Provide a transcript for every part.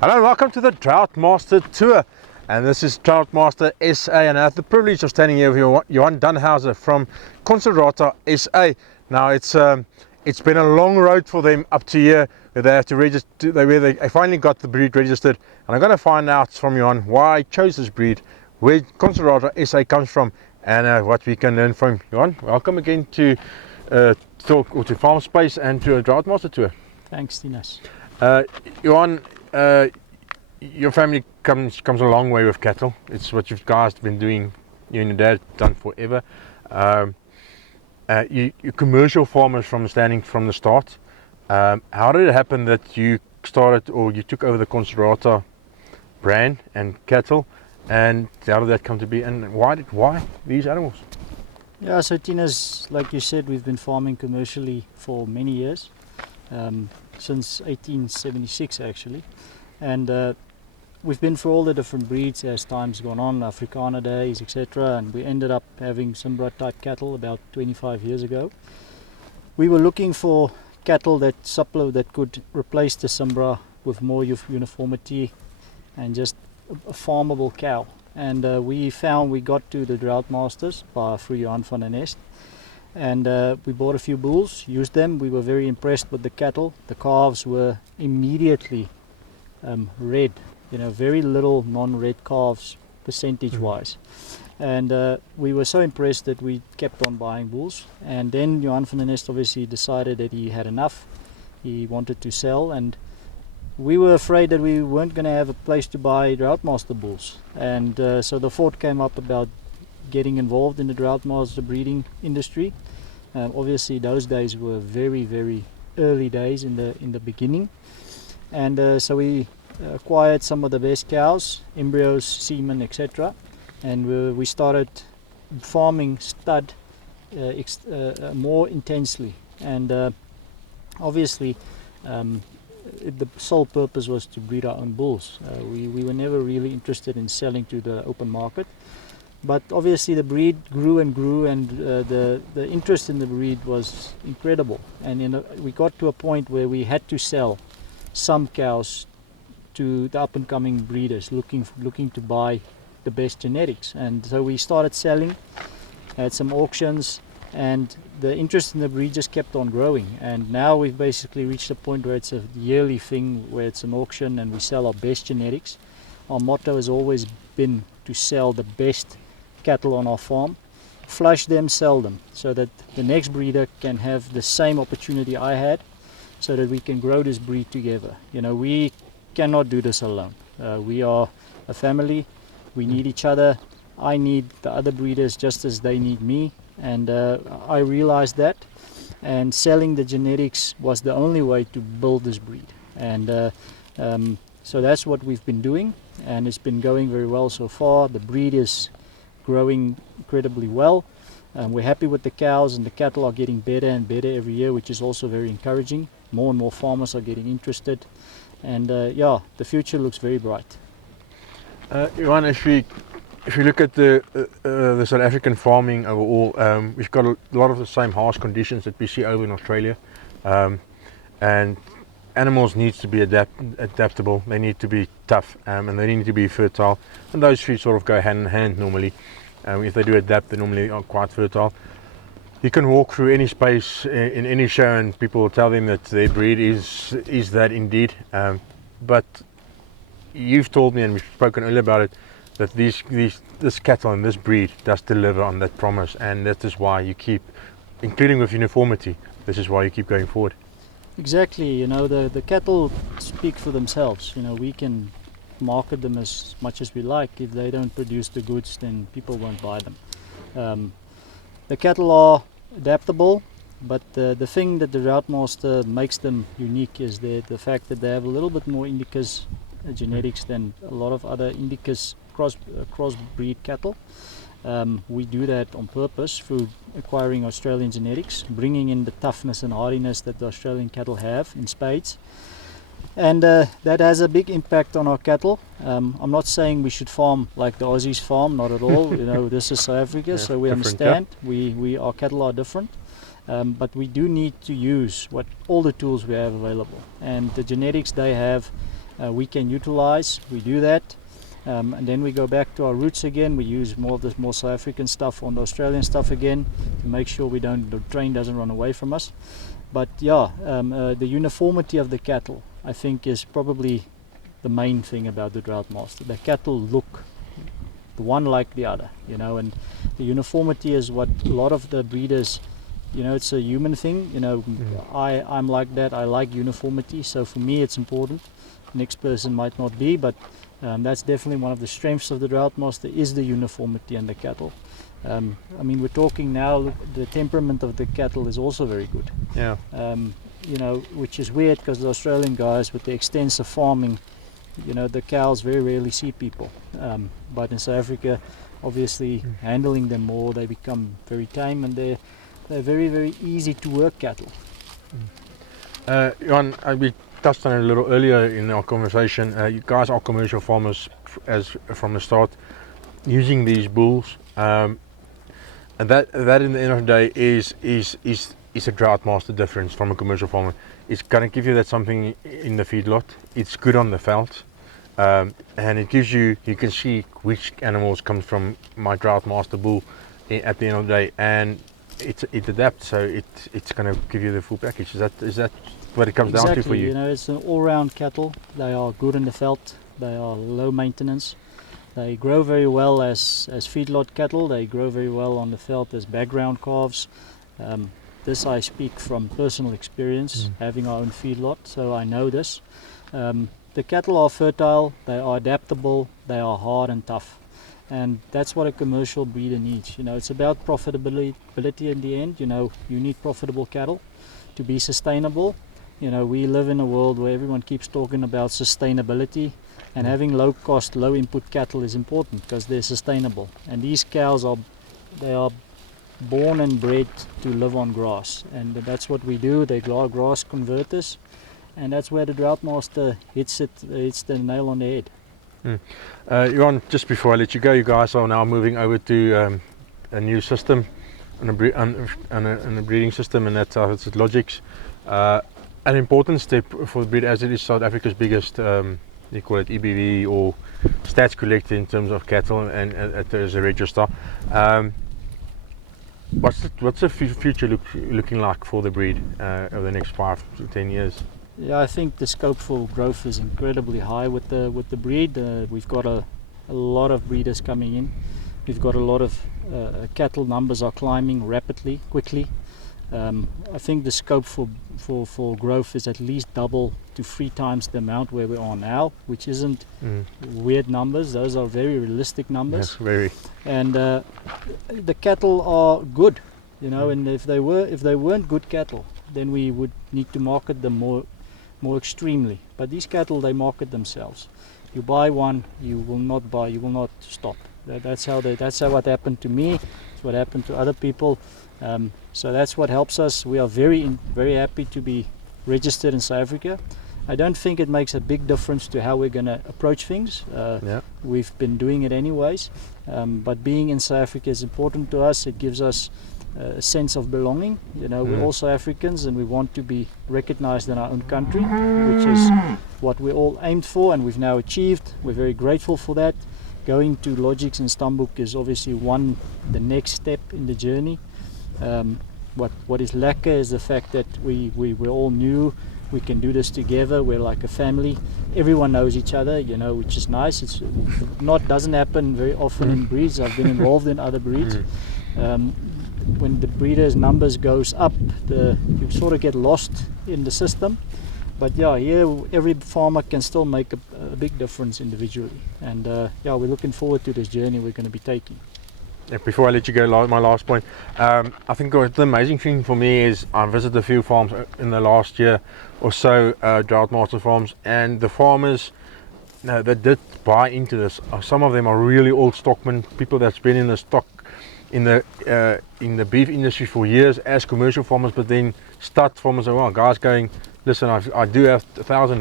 Hello and welcome to the Droughtmaster Tour, and this is Droughtmaster S.A, and I have the privilege of standing here with Johan Dannhauser from Considerata S.A. Now it's been a long road for them up to here where they have to register, where they finally got the breed registered, and I'm going to find out from Johan why I chose this breed, where Considerata S.A comes from, and what we can learn from Johan. Welcome again to Farm Space and to a Droughtmaster Tour. Thanks, Dinas. Johan, your family comes a long way with cattle. It's what you guys have been doing, you and your dad done forever. You're commercial farmers from the start. How did it happen that you started, or you took over the Considerata brand and cattle, and how did that come to be, and why these animals? Yeah, so Dinas, like you said, we've been farming commercially for many years, since 1876 actually, and we've been for all the different breeds as time's gone on, Afrikaner days, etc., and we ended up having Simbra type cattle about 25 years ago. We were looking for cattle that could replace the Simbra with more uniformity and just a farmable cow, and we got to the Droughtmasters through Johan van der Nest, and we bought a few bulls, used them. We were very impressed with the cattle. The calves were immediately red, very little non-red calves percentage wise, and we were so impressed that we kept on buying bulls. And then Johan van der Nest obviously decided that he had enough, he wanted to sell, and we were afraid that we weren't going to have a place to buy Droughtmaster bulls, and so the thought came up about getting involved in the Droughtmaster breeding industry. Obviously those days were very, very early days in the beginning, and so we acquired some of the best cows, embryos, semen, etc., and we started farming stud more intensely, and obviously the sole purpose was to breed our own bulls. We were never really interested in selling to the open market, but obviously the breed grew and grew, and the interest in the breed was incredible, and we got to a point where we had to sell some cows to the up-and-coming breeders looking to buy the best genetics. And so we started selling, had some auctions, and the interest in the breed just kept on growing, and now we've basically reached a point where it's a yearly thing, where it's an auction and we sell our best genetics. Our motto has always been to sell the best cattle on our farm, flush them, sell them, so that the next breeder can have the same opportunity I had, so that we can grow this breed together. We cannot do this alone. We are a family, we need each other. I need the other breeders just as they need me, and I realized that, and selling the genetics was the only way to build this breed, and so that's what we've been doing, and it's been going very well so far. The breed is growing incredibly well, and we're happy with the cows, and the cattle are getting better and better every year, which is also very encouraging. More and more farmers are getting interested, and yeah, the future looks very bright. Johan, if we look at the South African farming overall, we've got a lot of the same harsh conditions that we see over in Australia, and animals need to be adaptable. They need to be tough, and they need to be fertile, and those three sort of go hand in hand normally. If they do adapt, they normally are quite fertile. You can walk through any space in any show and people will tell them that their breed is that indeed, but you've told me, and we've spoken earlier about it, that this cattle and this breed does deliver on that promise, and that is why you keep, including with uniformity, this is why you keep going forward. Exactly, the cattle speak for themselves. We can market them as much as we like. If they don't produce the goods, then people won't buy them. The cattle are adaptable, but the thing that the Droughtmaster makes them unique is the fact that they have a little bit more Indicus genetics than a lot of other Indicus crossbreed cattle. We do that on purpose through acquiring Australian genetics, bringing in the toughness and hardiness that the Australian cattle have in spades. And that has a big impact on our cattle. I'm not saying we should farm like the Aussies farm, not at all. This is South Africa, yeah, so we understand. Yeah. Our cattle are different, but we do need to use all the tools we have available. And the genetics they have we can utilize. We do that. And then we go back to our roots again. We use more of this more South African stuff on the Australian stuff again to make sure the train doesn't run away from us. But yeah, the uniformity of the cattle, I think, is probably the main thing about the Droughtmaster. The cattle look the one like the other, and the uniformity is what a lot of the breeders, it's a human thing. I'm like that. I like uniformity, so for me it's important. The next person might not be, but that's definitely one of the strengths of the Droughtmaster, is the uniformity and the cattle. I mean, we're talking now, the temperament of the cattle is also very good. Yeah. Which is weird because the Australian guys with the extensive farming, the cows very rarely see people. But in South Africa, obviously handling them more, they become very tame, and they're very, very easy to work cattle. Johan, we touched on it a little earlier in our conversation. You guys are commercial farmers from the start, using these bulls, and that in the end of the day is a Droughtmaster difference from a commercial farmer. It's going to give you that something in the feedlot. It's good on the veldt, and it gives you can see which animals come from my Droughtmaster bull at the end of the day, and it adapts, so it's going to give you the full package. Is that what it comes down to for you? It's an all-round cattle. They are good in the veldt. They are low maintenance. They grow very well as feedlot cattle. They grow very well on the veldt as background calves. This I speak from personal experience, having our own feedlot, so I know this. The cattle are fertile, they are adaptable, they are hard and tough. And that's what a commercial breeder needs. It's about profitability in the end. You need profitable cattle to be sustainable. We live in a world where everyone keeps talking about sustainability, and having low cost, low input cattle is important because they're sustainable. And these cows are born and bred to live on grass, and that's what we do. They're grass converters, and that's where the Droughtmaster hits the nail on the head. Johan, just before I let you go, you guys are now moving over to a new system, and a breeding system, and that's it's Logics. An important step for the breed, as it is South Africa's biggest, they call it EBV or stats collector in terms of cattle, and as a register. What's the future looking like for the breed over the next 5 to 10 years? Yeah, I think the scope for growth is incredibly high with the breed. We've got a lot of breeders coming in. We've got a lot of cattle numbers are climbing rapidly, quickly. I think the scope for growth is at least double to 3 times the amount where we are now, which isn't weird numbers. Those are very realistic numbers. Yes, very. And the cattle are good, and if they weren't good cattle, then we would need to market them more extremely. But these cattle, they market themselves. You buy one, you will not stop. That's how what happened to me. It's what happened to other people. So that's what helps us. We are very happy to be registered in South Africa. I don't think it makes a big difference to how we're going to approach things. We've been doing it anyways, but being in South Africa is important to us. It gives us a sense of belonging. We're all South Africans, and we want to be recognized in our own country, which is what we all aimed for, and we've now achieved. We're very grateful for that. Going to Logics in Stambuk is obviously the next step in the journey. What is lekker is the fact that we're all new. We can do this together. We're like a family. Everyone knows each other, which is nice. It's doesn't happen very often in breeds. I've been involved in other breeds. When the breeders' numbers goes up, you sort of get lost in the system. But yeah, here every farmer can still make a big difference individually. And we're looking forward to this journey we're going to be taking. Before I let you go, my last point, I think the amazing thing for me is I visited a few farms in the last year or so, Droughtmaster farms, and the farmers that did buy into this, some of them are really old stockmen, people that's been in the stock in the beef industry for years as commercial farmers, but then stud farmers as well. Guys going, listen, I do have 1,000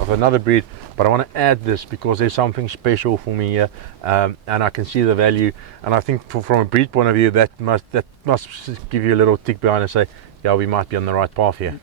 of another breed, but I want to add this because there's something special for me here, and I can see the value. And I think from a breed point of view, that must give you a little tick behind and say, yeah, we might be on the right path here.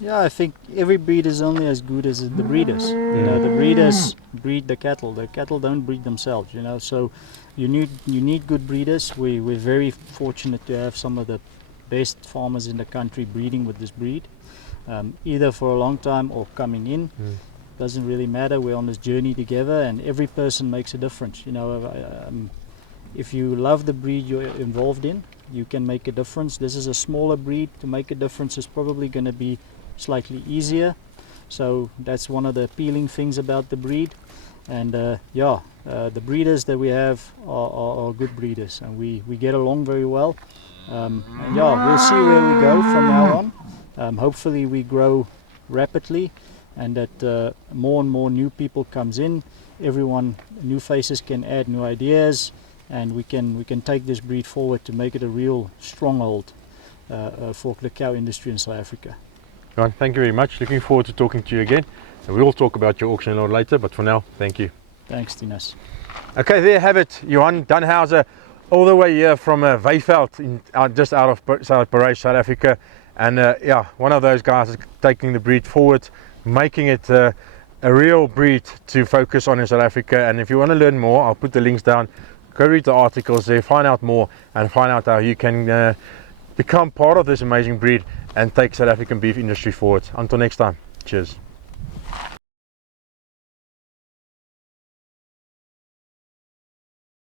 Yeah, I think every breed is only as good as the breeders. You know, the breeders breed the cattle don't breed themselves, you know, so you need good breeders. We're very fortunate to have some of the best farmers in the country breeding with this breed, either for a long time or coming in. Doesn't really matter. We're on this journey together, and every person makes a difference. You know, if you love the breed you're involved in, you can make a difference. This is a smaller breed. To make a difference is probably going to be slightly easier. So that's one of the appealing things about the breed. And the breeders that we have are good breeders, and we get along very well. And yeah, we'll see where we go from now on. Hopefully we grow rapidly, and that more and more new people comes in. Everyone, new faces can add new ideas, and we can take this breed forward to make it a real stronghold for the cow industry in South Africa. Johan, thank you very much. Looking forward to talking to you again. And we'll talk about your auction a little later, but for now, thank you. Thanks, Tinas. Okay, there you have it. Johan Dannhauser, all the way here from Veyveld, just out of South Parys, South Africa. And yeah, one of those guys is taking the breed forward, making it a real breed to focus on in South Africa. And if you want to learn more, I'll put the links down. Go read the articles there, find out more, and find out how you can become part of this amazing breed and take South African beef industry forward. Until next time, cheers.